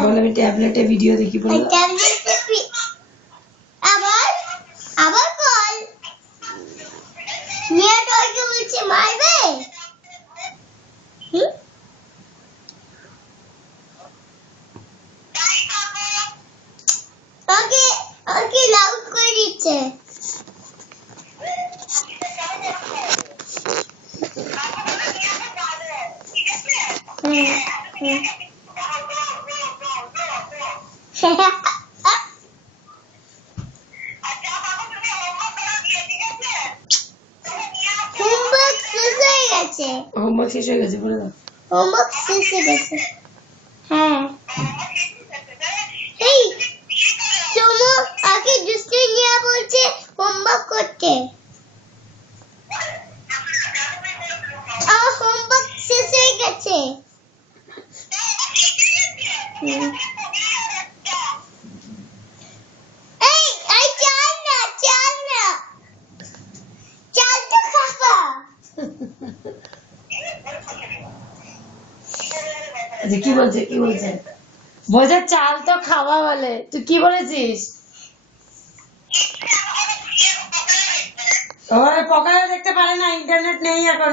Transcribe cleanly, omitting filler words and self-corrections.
বলে আমি ট্যাবলেটে ভিডিও দেখি বলে আবার আবার বল নিয়ে তোকে বলছে মারবে ওকে ওকে লাউড করে দিচ্ছে হোমওয়ার্ক শেষ হয়ে গেছে বলে দাও হোমওয়ার্ক শেষ হয়ে গেছে হ্যাঁ এই সোমু আগে দুষ্টু নিয়ে বলছে হোমওয়ার্ক করতে হোমওয়ার্ক শেষ হয়ে গেছে এই এই চাল না চাল তো খাবা কি বলছে বলছে চাল তো খাওয়া বলে তুই কি বলেছিস পকারে দেখতে পারে না ইন্টারনেট নেই এখন